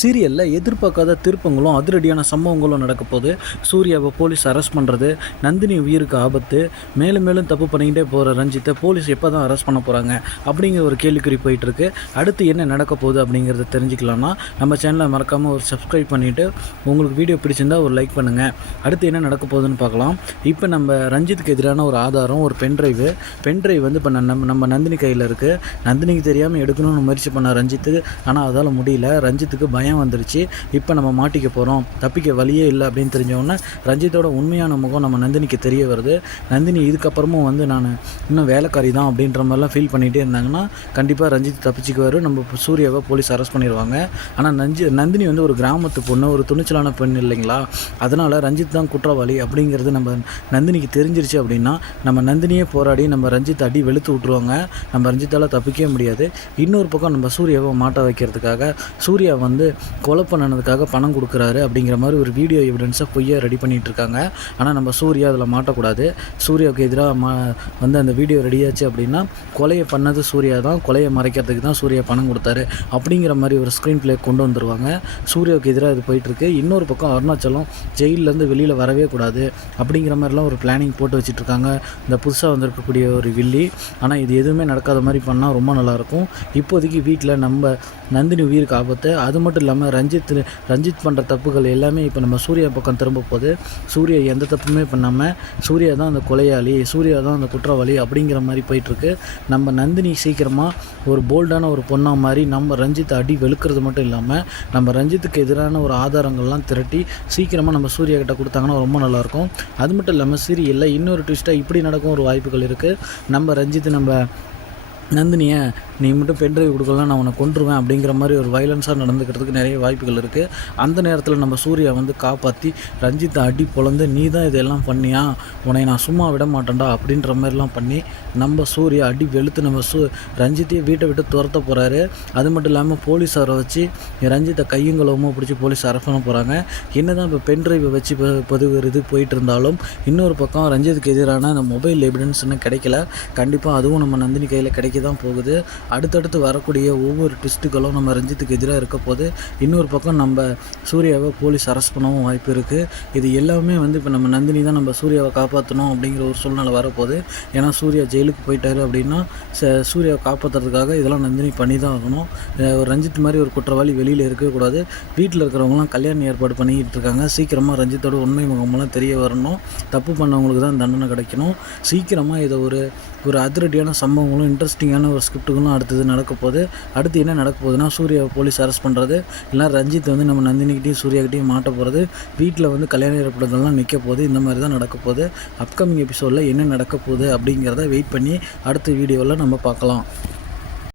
சீரியலில் எதிர்பார்க்காத திருப்பங்களும் அதிரடியான சம்பவங்களும் நடக்க போது. சூர்யாவை போலீஸ் அரெஸ்ட் பண்ணுறது, நந்தினி உயிருக்கு ஆபத்து, மேலும் மேலும் தப்பு பண்ணிக்கிட்டே போகிற ரஞ்சித்தை போலீஸ் எப்போ தான் அரெஸ்ட் பண்ண போகிறாங்க அப்படிங்கிற ஒரு கேள்விக்குறி போயிட்டுருக்கு. அடுத்து என்ன நடக்க போகுது அப்படிங்கிறத தெரிஞ்சுக்கலாம்னா நம்ம சேனலை மறக்காமல் ஒரு சப்ஸ்கிரைப் பண்ணிவிட்டு உங்களுக்கு வீடியோ பிடிச்சிருந்தா ஒரு லைக் பண்ணுங்கள். அடுத்து என்ன நடக்க போகுதுன்னு பார்க்கலாம். இப்போ நம்ம ரஞ்சித்துக்கு எதிரான ஒரு ஆதாரம், ஒரு பென்ட்ரைவ் வந்து இப்போ நம்ம நந்தினி கையில் இருக்குது. நந்தினிக்கு தெரியாமல் எடுக்கணும்னு முயற்சி பண்ண ரஞ்சித்துக்கு, ஆனால் அதால் முடியல. ரஞ்சித்துக்கு பயம் வந்துருச்சு. இப்போ நம்ம மாட்டிக்க போகிறோம், தப்பிக்க வழியே இல்லை அப்படின்னு தெரிஞ்சவொன்னே ரஞ்சித்தோட உண்மையான முகம் நம்ம நந்தினிக்கு தெரிய வருது. நந்தினி இதுக்கப்புறமும் நான் இன்னும் வேலைக்காரி தான் அப்படின்ற மாதிரிலாம் ஃபீல் பண்ணிகிட்டே இருந்தாங்கன்னா கண்டிப்பாக ரஞ்சித் தப்பிச்சுக்குவார். நம்ம சூர்யாவை போலீஸ் அரெஸ்ட் பண்ணிடுவாங்க. ஆனால் நந்தினி ஒரு கிராமத்து பொண்ணு, ஒரு துணிச்சலான பெண் இல்லைங்களா? அதனால் ரஞ்சித் தான் குற்றவாளி அப்படிங்கிறது நம்ம நந்தினிக்கு தெரிஞ்சிருச்சு அப்படின்னா நம்ம நந்தினியே போராடி நம்ம ரஞ்சித் அடி வெளுத்து விட்ருவாங்க. நம்ம ரஞ்சித்தால் தப்பிக்கவே முடியாது. இன்னொரு பக்கம் நம்ம சூர்யாவை மாட்ட வைக்கிறதுக்காக சூர்யா கொலை பண்ணதுக்காக பணம் கொடுக்குறாரு அப்படிங்கிற மாதிரி ஒரு வீடியோ எவிடன்ஸை பொய்யா ரெடி பண்ணிகிட்டு இருக்காங்க. ஆனால் நம்ம சூர்யா அதில் மாட்டக்கூடாது. சூர்யாவுக்கு எதிராக அந்த வீடியோ ரெடியாச்சு அப்படின்னா கொலையை பண்ணது சூர்யா தான், கொலையை மறைக்கிறதுக்கு தான் சூர்யா பணம் கொடுத்தாரு அப்படிங்கிற மாதிரி ஒரு ஸ்க்ரீன் பிளே கொண்டு வந்துடுவாங்க. சூர்யாவுக்கு எதிராக இது போயிட்டுருக்கு. இன்னொரு பக்கம் அருணாச்சலம் ஜெயிலேருந்து வெளியில் வரவே கூடாது அப்படிங்கிற மாதிரிலாம் ஒரு பிளானிங் போட்டு வச்சுட்ருக்காங்க இந்த புதுசாக வந்திருக்கக்கூடிய ஒரு வில்லி. ஆனால் இது எதுவுமே நடக்காத மாதிரி பண்ணால் ரொம்ப நல்லாயிருக்கும். இப்போதைக்கு வீட்டில் நம்ம நந்தினி உயிருக்கு ஆபத்து. அது மட்டும் இல்லாமல் ரஞ்சித் பண்ணுற தப்புகள் எல்லாமே இப்போ நம்ம சூர்யா பக்கம் திரும்ப போகுது. சூர்யா எந்த தப்புமே பண்ணாமல் சூர்யா தான் அந்த கொலையாளி, சூர்யா தான் அந்த குற்றவாளி அப்படிங்கிற மாதிரி போயிட்டுருக்கு. நம்ம நந்தினி சீக்கிரமாக ஒரு போல்டான ஒரு பொண்ணாக மாதிரி நம்ம ரஞ்சித்தை அடி வெளுக்கிறது மட்டும் இல்லாமல் நம்ம ரஞ்சித்துக்கு எதிரான ஒரு ஆதாரங்கள்லாம் திரட்டி சீக்கிரமாக நம்ம சூர்யா கிட்ட கொடுத்தாங்கன்னா ரொம்ப நல்லாயிருக்கும். அது மட்டும் இல்லாமல் சீரியலில் இன்னொரு ட்விஸ்ட்டாக இப்படி நடக்கும் ஒரு வாய்ப்புகள் இருக்குது. நம்ம ரஞ்சித்து நம்ம நந்தினியை நீ மட்டும் பென்ட்ரைவ் கொடுக்கலாம், நான் உன்னை கொன்றுவேன் அப்படிங்கிற மாதிரி ஒரு வைலன்ஸாக நடந்துக்கிறதுக்கு நிறைய வாய்ப்புகள் இருக்குது. அந்த நேரத்தில் நம்ம சூர்யா காப்பாற்றி ரஞ்சித்தை அடி பொழந்து நீ தான் இதெல்லாம் பண்ணியா, உன்னை நான் சும்மா விட மாட்டேன்டா அப்படின்ற மாதிரிலாம் பண்ணி நம்ம சூர்யா அடி வெளுத்து நம்ம ரஞ்சித்தையே வீட்டை விட்டு துரத்த போகிறாரு. அது மட்டும் இல்லாமல் போலீஸாரை வச்சு ரஞ்சித்தை கையுங்களவமாக பிடிச்சி போலீஸ் அரெஸ்ட் பண்ண போகிறாங்க. என்ன தான் இப்போ பென்ட்ரைவை வச்சு பதிவுறது போயிட்டு இருந்தாலும் இன்னொரு பக்கம் ரஞ்சித்துக்கு எதிரான அந்த மொபைல் எவிடன்ஸ் இன்னும் கிடைக்கல. கண்டிப்பாக அதுவும் நம்ம நந்தினி கையில் கிடைக்க தான் போகுது. அடுத்தடுத்து வரக்கூடிய ஒவ்வொரு ட்விஸ்ட்டுகளும் நம்ம ரஞ்சித்துக்கு எதிராக இருக்க போது. இன்னொரு பக்கம் நம்ம சூர்யாவை போலீஸ் அரெஸ்ட் பண்ணவும் வாய்ப்பு இருக்குது. இது எல்லாமே இப்போ நம்ம நந்தினி தான் நம்ம சூர்யாவை காப்பாற்றணும் அப்படிங்கிற ஒரு சூழ்நிலை வரப்போகுது. ஏன்னா சூர்யா ஜெயிலுக்கு போயிட்டாரு அப்படின்னா சூர்யாவை காப்பாற்றுறதுக்காக இதெல்லாம் நந்தினி பண்ணி தான் ஆகணும். ரஞ்சித் மாதிரி ஒரு குற்றவாளி வெளியில் இருக்கக்கூடாது. வீட்டில் இருக்கிறவங்களாம் கல்யாணம் ஏற்பாடு பண்ணிக்கிட்டு இருக்காங்க. சீக்கிரமாக ரஞ்சித்தோட உண்மை முகமெல்லாம் தெரிய வரணும். தப்பு பண்ணவங்களுக்கு தான் தண்டனை கிடைக்கணும். சீக்கிரமாக இதை ஒரு அதிரடியான சம்பவங்களும் இன்ட்ரெஸ்டிங்கான ஒரு ஸ்கிரிப்டுகளும் அடுத்தது நடக்க போகுது. அடுத்து என்ன நடக்க போகுதுன்னா சூர்யாவை போலீஸ் அரெஸ்ட் பண்ணுறது, இல்லை ரஞ்சித் நம்ம நந்தினிக்கிட்டையும் சூர்யாக்கிட்டையும் மாட்ட போகிறது, வீட்டில் கல்யாண ஏற்பாடுகள்லாம் நிற்க போகுது. இந்த மாதிரி தான் நடக்க போகுது. அப்கமிங் எபிசோடில் என்ன நடக்க போகுது அப்படிங்கிறத வெயிட் பண்ணி அடுத்த வீடியோவில் நம்ம பார்க்கலாம்.